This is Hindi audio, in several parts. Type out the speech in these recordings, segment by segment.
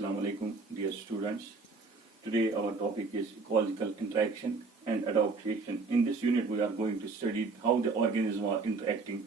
Assalamu alaikum, dear students. Today our topic is ecological interaction and adaptation. In this unit we are going to study how the organisms are interacting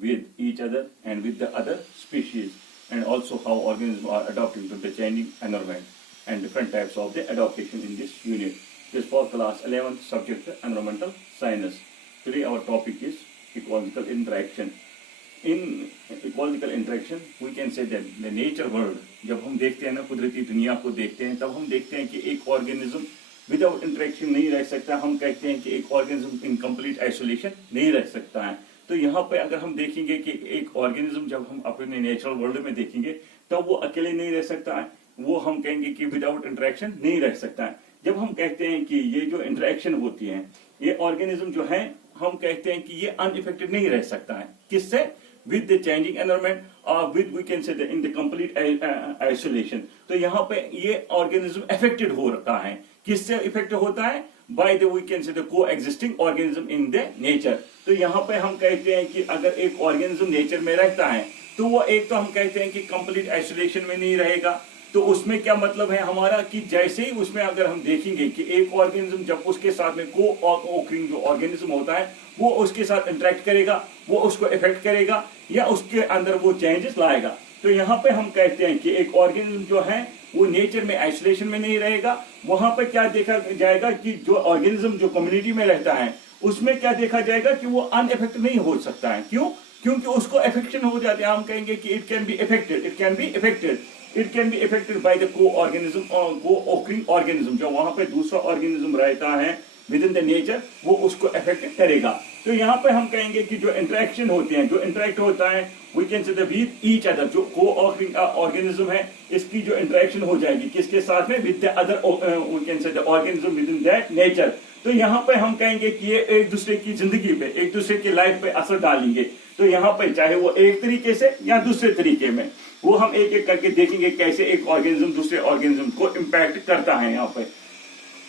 with each other and with the other species, and also how organisms are adapting to the changing environment and different types of the adaptation in this unit. This is for class 11th subject environmental science. Today our topic is ecological interaction. In ecological interaction we can say that the nature world, जब हम देखते हैं ना कुदरती दुनिया को देखते हैं, तब हम देखते हैं कि एक ऑर्गेनिज्म विदाउट इंटरेक्शन नहीं रह सकता. हम कहते हैं कि एक ऑर्गेनिज्म इन कंप्लीट आइसोलेशन नहीं रह सकता है. तो यहाँ पे अगर हम देखेंगे कि एक ऑर्गेनिज्म जब हम अपने नेचुरल वर्ल्ड में देखेंगे तब वो अकेले नहीं रह सकता है. वो हम कहेंगे कि विदाउट इंटरेक्शन नहीं रह सकता है. जब हम कहते हैं कि ये जो इंटरेक्शन होती है, ये ऑर्गेनिज्म जो है, हम कहते हैं कि ये अनइफेक्टेड नहीं रह सकता है. किससे? with the changing environment or with, we can say, in the complete isolation. तो यहाँ पे ये organism affected हो रहा है. किससे affect होता है? By the, we can say, the coexisting organism in the nature. तो यहाँ पे हम कहते हैं कि अगर एक organism nature में रहता है तो वो एक तो हम कहते हैं कि complete isolation में नहीं रहेगा. तो उसमें क्या मतलब है हमारा कि जैसे ही उसमें अगर हम देखेंगे कि एक ऑर्गेनिज्म जब उसके साथ में को-ऑकरिंग जो ऑर्गेनिज्म होता है वो उसके साथ इंटरेक्ट करेगा, वो उसको इफेक्ट करेगा या उसके अंदर वो चेंजेस लाएगा. तो यहाँ पे हम कहते हैं कि एक ऑर्गेनिज्म जो है वो नेचर में आइसोलेशन में नहीं रहेगा. वहां पे क्या देखा जाएगा कि जो ऑर्गेनिज्म जो कम्युनिटी में रहता है उसमें क्या देखा जाएगा कि वो अनइफेक्ट नहीं हो सकता है. क्यों? क्योंकि उसको इफेक्शन हो जाते हैं. हम कहेंगे कि it can be affected, it can be affected, it can be affected by the co organism और को-ऑकरिंग ऑर्गेनिज्म. जो वहां पे दूसरा ऑर्गेनिज्म रहता है विद इन द नेचर वो उसको इफेक्ट करेगा. तो यहाँ पे हम कहेंगे कि जो इंटरेक्शन होते हैं, जो इंटरेक्ट होता है, we can say with each other, जो को-ऑकरिंग ऑर्गेनिज्म है इसकी जो इंटरेक्शन हो जाएगी किसके साथ में? With the other, we can say the organism within that nature. तो यहाँ पे हम कहेंगे कि ये एक दूसरे की जिंदगी पे, एक दूसरे की लाइफ पे असर डालेंगे. तो यहाँ पे चाहे वो एक तरीके से या दूसरे तरीके में, वो हम एक एक करके देखेंगे कैसे एक ऑर्गेनिज्म दूसरे ऑर्गेनिज्म को इम्पैक्ट करता है. यहाँ पे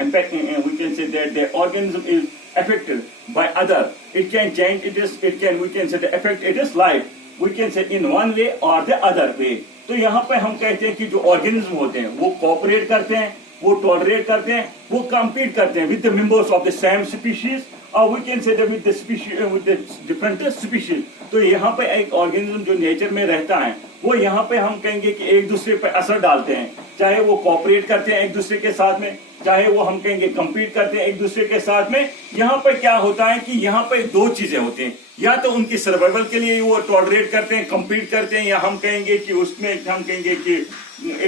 impact, we can say that the organism is affected by other. It can change it can, we can say, the affect it is life, we can say, in one way or the other way. तो यहाँ पे हम कहते हैं कि जो ऑर्गेनिज्म होते हैं वो कोऑपरेट करते हैं, वो टॉलरेट करते हैं, वो कम्पीट करते हैं with the members of the same species, और we can say with the species, with the different species. तो यहाँ पे एक ऑर्गेनिज्म जो नेचर में रहता है वो यहाँ पे हम कहेंगे कि एक दूसरे पे असर डालते हैं. चाहे वो कोऑपरेट करते हैं एक दूसरे के साथ में, चाहे वो हम कहेंगे कम्पीट करते हैं एक दूसरे के साथ में. यहाँ पे क्या होता है कि यहाँ पे दो चीजें होती हैं. या तो उनकी सर्वाइवल के लिए वो टॉलरेट करते हैं, कम्पीट करते हैं, या हम कहेंगे कि उसमें हम कहेंगे कि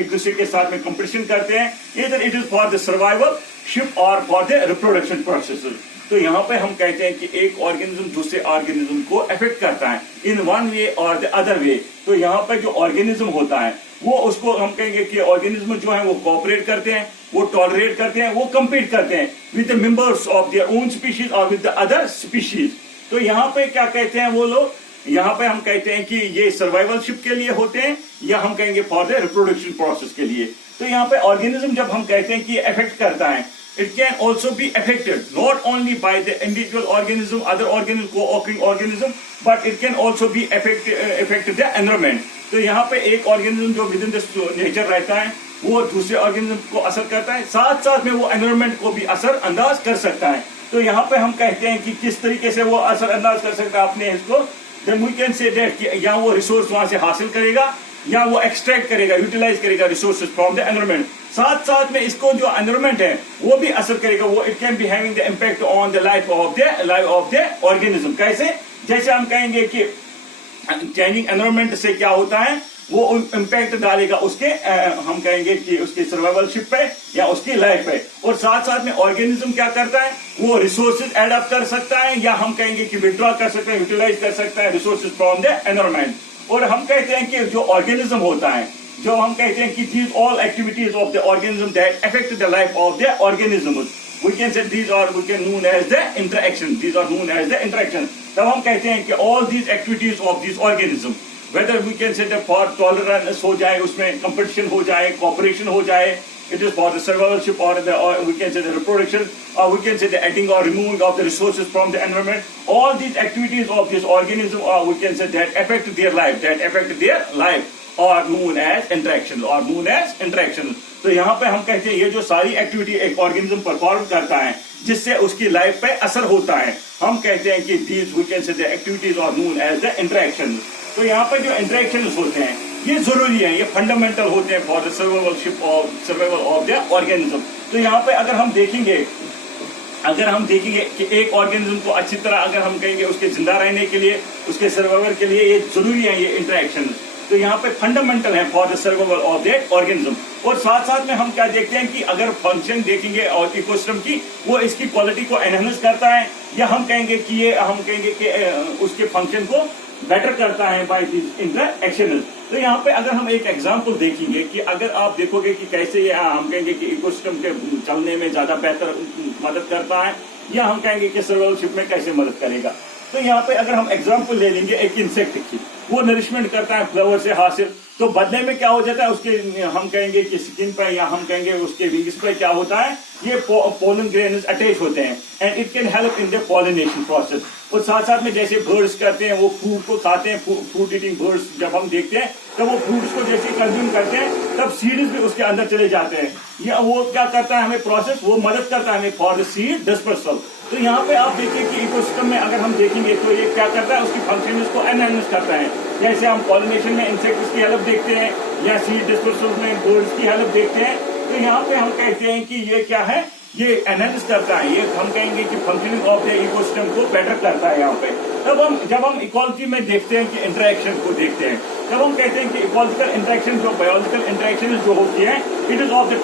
एक दूसरे के साथ में कंपटीशन करते हैं. इधर it is for the survival ship और फॉर द रिप्रोडक्शन प्रोसेस. तो यहाँ पे हम कहते हैं कि एक ऑर्गेनिज्म दूसरे ऑर्गेनिज्म को अफेक्ट करता है इन वन वे और द अदर वे. तो यहाँ पे जो ऑर्गेनिज्म होता है वो उसको हम कहेंगे कि ऑर्गेनिज्म जो है वो कोऑपरेट करते हैं, वो टॉलरेट करते हैं, वो कम्पीट करते हैं with the members of their own species और विद द अदर स्पीशीज. तो यहाँ पे क्या कहते हैं वो लोग? यहाँ पे हम कहते हैं कि ये सर्वाइवलशिप के लिए होते हैं, या हम कहेंगे फॉर द रिप्रोडक्शन प्रोसेस के लिए. तो यहाँ पे ऑर्गेनिज्म जब हम कहते हैं कि ये अफेक्ट करता है, it can also be affected not only by the individual organism, other organism, co-occurring organism, but it can also be affect the environment. तो यहाँ पे एक organism जो within the nature रहता है वो दूसरे organism को असर करता है, साथ साथ में वो environment को भी असर अंदाज कर सकता है. तो यहाँ पे हम कहते हैं कि किस तरीके से वो असर अंदाज कर सकता है अपने इसको. then we can say that कि या वो रिसोर्स वहां से हासिल करेगा या वो एक्सट्रैक्ट करेगा, यूटिलाइज करेगा रिसोर्सेज फ्रॉम द एनवायरनमेंट. साथ साथ में इसको जो एनवायरनमेंट है वो भी असर करेगा. वो it can be having the impact on the life of the organism. कैसे? जैसे हम कहेंगे कि चेंजिंग एनवायरनमेंट से क्या होता है, वो इम्पैक्ट डालेगा उसके हम कहेंगे कि उसकी सर्वाइवलशिप पे या उसकी लाइफ पे. और साथ साथ में ऑर्गेनिज्म क्या करता है, वो रिसोर्सेज एडअप कर सकता है, या हम कहेंगे कि विड्रॉ कर सकता है, यूटिलाइज कर सकता है रिसोर्सेज फ्रॉम द एनवायरनमेंट. और हम कहते हैं कि जो ऑर्गेनिज्म होता है, जो हम कहते हैं कि these all activities of the organism that affect the life of the organism, we can say these are, we can known as the interaction. These are known as the interaction. तब हम कहते हैं कि all these activities of this organism, whether we can say the for tolerance हो जाए, उसमें competition हो जाए, cooperation हो जाए, it is for the survivorship or the, or we can say the reproduction, or we can say the adding or removing of the resources from the environment. All these activities of this organism, or we can say that affect their life, और नोन एज इंटरेक्शन। तो यहाँ पे हम कहते हैं ये जो सारी एक्टिविटी एक ऑर्गेनिज्म परफॉर्म करता है जिससे उसकी लाइफ पे असर होता है, हम कहते हैं कि these we can say the activities are known as the interaction. तो यहाँ पे जो इंटरेक्शन होते हैं ये जरूरी है, ये फंडामेंटल होते हैं for the survival of the organism. तो यहाँ पे अगर हम देखेंगे कि एक ऑर्गेनिज्म को अच्छी तरह अगर हम कहेंगे उसके जिंदा रहने के लिए, उसके सर्वाइवल के लिए ये जरूरी है ये इंटरेक्शन। तो यहाँ पे फंडामेंटल है for the survival of the organism. और साथ साथ में हम क्या देखते हैं कि अगर फंक्शन देखेंगे और इकोसिस्टम की, वो इसकी क्वालिटी को एनहांस करता है, या हम कहेंगे कि उसके फंक्शन को बेटर करता है बाय दिस इंटरएक्शन। तो यहाँ पे अगर हम एक एग्जांपल देखेंगे कि अगर आप देखोगे कि कैसे ये हम कहेंगे कि इकोसिस्टम के चलने में ज्यादा बेहतर मदद करता है, या हम कहेंगे कि सर्वाइवलशिप में कैसे मदद करेगा। तो यहाँ पे अगर हम एग्जांपल ले लेंगे एक इंसेक्ट की, वो नरिशमेंट करता है फ्लावर से हासिल, तो बदले में क्या हो जाता है उसके, हम कहेंगे कि स्किन पर या हम कहेंगे उसके विंग्स पर क्या होता है, ये पोलन ग्रेन्स अटैच होते हैं and it can help in the pollination process. और साथ साथ में जैसे बर्ड्स करते हैं वो फ्रूट को खाते हैं, फ्रूट ईटिंग बर्ड्स जब हम देखते हैं तब वो फ्रूट्स को जैसे कंज्यूम करते हैं तब सीड्स भी उसके अंदर चले जाते हैं, या वो क्या करता है हमें प्रोसेस, वो मदद करता है हमें फॉर द सीड डिस्पर्सल। तो यहाँ पे आप देखिए कि इकोसिस्टम में अगर हम देखेंगे तो ये क्या करता है, उसकी फंक्शन इसको एनहांस करता है। जैसे हम पॉलिनेशन में इंसेक्ट्स की हेल्प देखते हैं या सीड डिस्पर्सल में बर्ड्स की हेल्प देखते हैं, तो यहाँ पे हम कहते हैं कि ये क्या है, ये एनहांस करता है, ये हम कहेंगे कि फंक्शनिंग ऑफ द इकोसिस्टम को बेटर करता है यहाँ पे। जब हम इकोलॉजी में देखते हैं कि इंटरेक्शन को देखते हैं, तब हम कहते हैं कि इकोलॉजिकल इंटरेक्शन जो बायोलॉजिकल इंटरेक्शन जो होती है, it is of the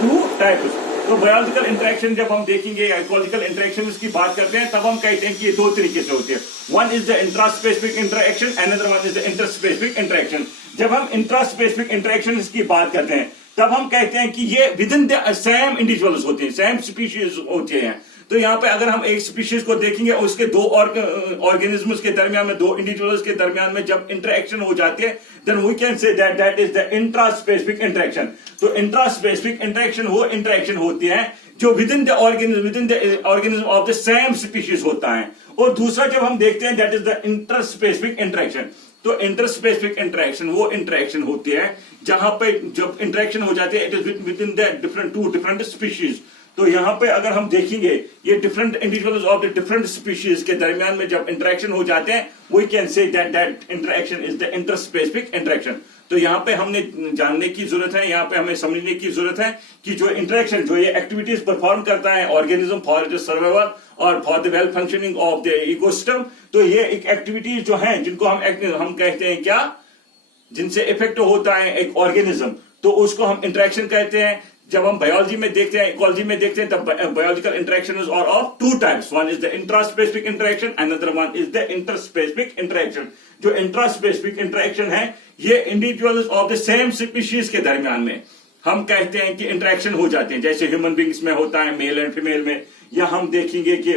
two types. तो बायोलॉजिकल इंटरेक्शन जब हम देखेंगे या इकोलॉजिकल इंटरेक्शन की बात करते हैं, तब हम कहते हैं कि ये दो तरीके से होती है। One is the intraspecific interaction, another one is the interspecific interaction. जब हम इंट्रास्पेसिफिक इंटरेक्शन की बात करते हैं तब हम कहते हैं कि ये with in the same individuals होते हैं, सेम स्पीशीज होते हैं। तो यहाँ पे अगर हम एक स्पीशीज को देखेंगे, उसके दो ऑर्गेनिज्म्स के दरमियान में, दो इंडिविजुअल्स के दरमियान में जब इंटरेक्शन हो जाती है, then we can say that is the intraspecific interaction. तो इंट्रास्पेसिफिक इंटरेक्शन वो इंटरेक्शन होती है जो within the organism of the same species होता है। और दूसरा जब हम देखते हैं that is the interspecific interaction. तो इंटरस्पेसिफिक इंटरेक्शन वो इंटरेक्शन होती है जहां पे जब इंटरेक्शन हो जाती है, it is within the two different species. तो यहाँ पे अगर हम देखेंगे ये different individuals of the different species के दरमियान में जब इंटरेक्शन हो जाते हैं, we can say that interaction is the interspecific interaction. तो यहाँ पे हमने जानने की जरूरत है, यहाँ पे हमें समझने की जरूरत है कि जो इंटरेक्शन, जो ये एक्टिविटीज परफॉर्म करता है ऑर्गेनिज्म फॉर द सर्वाइवल और for the well functioning of the ecosystem, तो ये एक एक्टिविटीज जो है जिनको हम कहते हैं क्या, जिनसे इफेक्ट होता है एक ऑर्गेनिज्म, तो उसको हम इंटरेक्शन कहते हैं। जब हम बायोलॉजी में देखते हैं, इकोलॉजी में देखते हैं, तब biological interaction is of two types. One is the intraspecific interaction, another one is the interspecific interaction. जो इंट्रास्पेसिफिक इंटरेक्शन है ये individuals of the same species के दरमियान में हम कहते हैं कि इंटरेक्शन हो जाते हैं, जैसे ह्यूमन बींग्स में होता है मेल एंड फीमेल में, या हम देखेंगे कि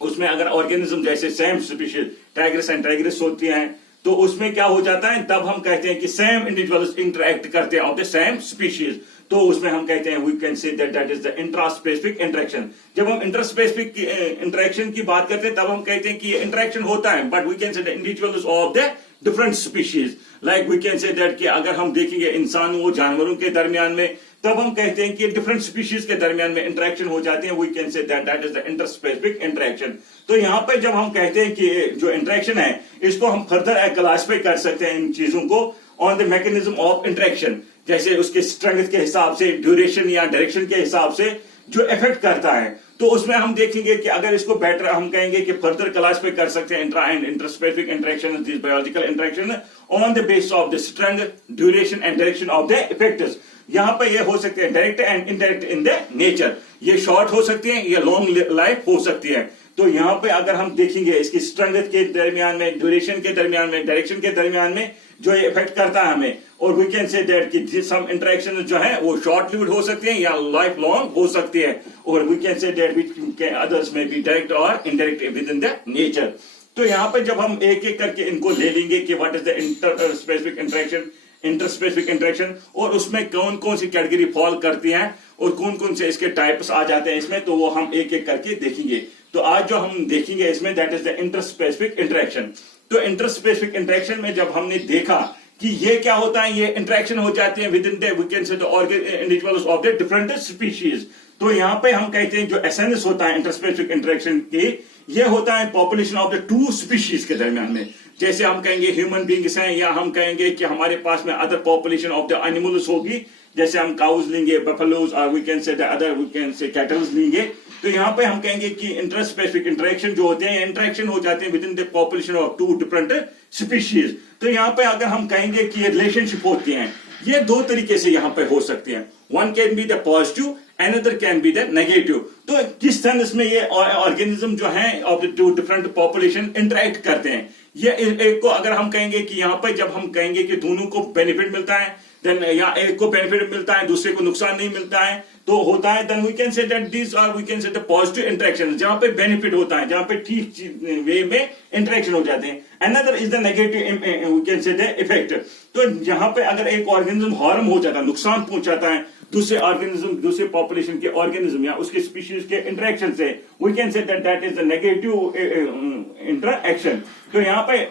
उसमें अगर ऑर्गेनिज्म जैसे same species tigris and tigris होती हैं, तो उसमें क्या हो जाता है, तब हम कहते हैं कि सेम इंडिविजुअल्स इंटरेक्ट करते हैं ऑफ द सेम स्पीशीज, तो उसमें हम कहते हैं we can say that is the intraspecific interaction. जब हम इंटरस्पेसिफिक इंटरेक्शन की बात करते हैं तब हम कहते हैं कि ये इंटरेक्शन होता है, but we can say the individuals of the different species. Like we can say that कि अगर हम देखेंगे इंसानों जानवरों के दरमियान में, तब हम कहते हैं कि डिफरेंट स्पीशीज के दरमियान में इंटरेक्शन हो जाते हैं, we can say that is the interspecific interaction. तो यहाँ पे जब हम कहते हैं कि जो इंटरेक्शन है इसको हम फर्दर क्लासिफाई कर सकते हैं इन चीजों को on the mechanism of interaction, जैसे उसके स्ट्रेंथ के हिसाब से, ड्यूरेशन या डायरेक्शन के हिसाब से जो इफेक्ट करता है। तो उसमें हम देखेंगे कि अगर इसको बेटर हम कहेंगे कि फर्दर क्लासिफाई कर सकते हैं intra and interspecific interaction, this biological interaction on the basis of the strength, duration and direction of the effects. यहाँ पे ये हो सकते हैं direct and indirect in the nature, ये शॉर्ट हो सकती है, ये लॉन्ग लाइफ हो सकती है। तो यहाँ पे अगर हम देखेंगे इसकी स्ट्रेंथ के दरमियान में, ड्यूरेशन के दरमियान में, डायरेक्शन के दरमियान में जो ये इफेक्ट करता है हमें, और वी कैन से दैट कि सम इंटरेक्शन जो है वो शॉर्ट लिव्ड हो सकती है या लाइफ लॉन्ग हो सकती है, और we can say that which others में बी डायरेक्ट और indirect within the nature. तो यहाँ पे जब हम एक एक करके इनको ले लेंगे कि what is the interspecific interaction, interspecific interaction, और उसमें कौन कौन सी कैटेगरी फॉल करती हैं और कौन कौन से इसके टाइप्स आ जाते हैं इसमें, तो वो हम एक एक करके देखेंगे। तो आज जो हम देखेंगे इसमें that is the interspecific interaction. तो इंटरस्पेसिफिक इंटरेक्शन में जब हमने देखा कि ये क्या होता है, ये इंटरेक्शन हो जाते हैं within the we can say individuals of the different species. तो यहाँ पे हम कहते हैं जो एसएनएस होता है इंटरस्पेसिफिक इंटरेक्शन के, ये होता है population of the two species के दरमियान में। जैसे हम कहेंगे ह्यूमन बींग्स हैं, या हम कहेंगे कि हमारे पास में other population of the animals होगी, जैसे हम काउज लेंगे, बफेलोज, और we can say other we can say cattles लेंगे। तो यहाँ पे हम कहेंगे कि इंटरस्पेसिफिक इंटरेक्शन जो होते हैं, इंटरेक्शन हो जाते हैं within the population of two different species. तो यहाँ पे अगर हम कहेंगे कि ये रिलेशनशिप होती हैं, ये दो तरीके से यहाँ पे हो सकते हैं। One can be the positive, another can be the negative. तो किस सेंस में ये ऑर्गेनिज्म जो है of the two different population interact करते हैं, ये एक को अगर हम कहेंगे कि यहाँ पे जब हम कहेंगे कि दोनों को बेनिफिट मिलता है, देन या एक को बेनिफिट मिलता है दूसरे को नुकसान नहीं मिलता है, तो होता है then we can say that this are we can say the positive interaction, जहां पे बेनिफिट होता है, जहां पे ठीक वे में इंटरेक्शन हो जाते हैं। Another is the negative we can say the effect. तो जहां पे अगर एक ऑर्गेनिज्म हार्म हो जाता है, नुकसान पहुंचाता है दूसरे ऑर्गेनिज्म, दूसरे पॉपुलेशन के ऑर्गेनिज्म या उसके स्पीशीज के इंटरेक्शन से, we can say that is the negative interaction. तो यहाँ पे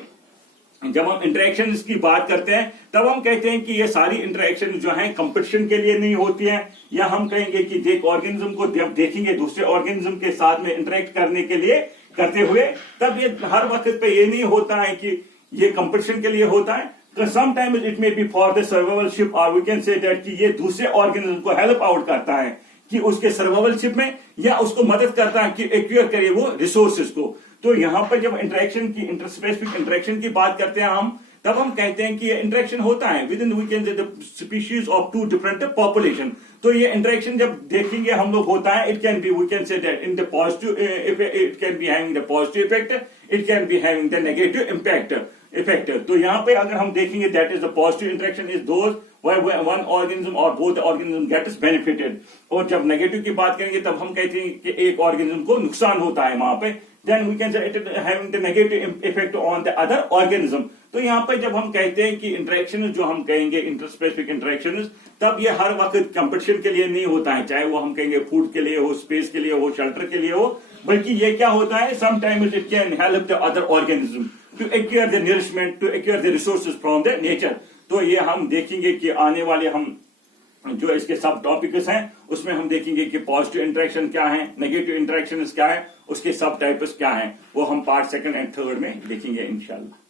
जब हम इंटरेक्शन की बात करते हैं तब हम कहते हैं कि ये सारी इंटरेक्शन जो है कंपटीशन के लिए नहीं होती है, या हम कहेंगे कि एक ऑर्गेनिज्म को जब देखेंगे दूसरे ऑर्गेनिज्म के साथ में इंटरेक्ट करने के लिए करते हुए, तब ये हर वक्त पे ये नहीं होता है कि ये कंपटीशन के लिए होता है। Sometimes it may be for the survivalship, और वी कैन से दैट कि ये दूसरे ऑर्गेनिज्म को हेल्प आउट करता है कि उसके सर्वाइवलशिप में, या उसको मदद करता है कि एक्वायर करे वो रिसोर्सेज को। तो यहां पर जब इंटरेक्शन की इंटरस्पेसिफिक इंटरेक्शन की बात करते हैं हम, तब हम कहते हैं कि ये इंटरेक्शन होता है within we can say the species of two different population. तो ये इंटरेक्शन जब देखेंगे हम लोग होता है, it can be we can say that in the positive, it can be having the positive effect, it can be having the negative effect. तो यहाँ पे अगर हम देखेंगे that is the positive interaction is those where one organism or both the organism gets benefited। और जब नेगेटिव की बात करेंगे तब हम कहते हैं कि एक ऑर्गेनिज्म को नुकसान होता है वहां पे, then we can say it is having the negative effect on the other organism। तो यहाँ पे जब हम कहते हैं कि इंटरेक्शन जो हम कहेंगे इंटरस्पेसिफिक इंटरेक्शन, तब ये हर वक्त कंपटीशन के लिए नहीं होता है, चाहे वो हम कहेंगे फूड के लिए हो, स्पेस के लिए हो, शेल्टर के लिए हो, बल्कि ये क्या होता है, sometimes it can help the other organism to acquire the nourishment, to acquire the resources from the nature. तो ये हम देखेंगे कि आने वाले हम जो इसके सब टॉपिक्स हैं उसमें हम देखेंगे कि पॉजिटिव इंटरेक्शन क्या है, नेगेटिव इंटरेक्शन क्या है, उसके सब टाइप्स क्या हैं, वो हम पार्ट सेकंड एंड थर्ड में देखेंगे इंशाल्लाह।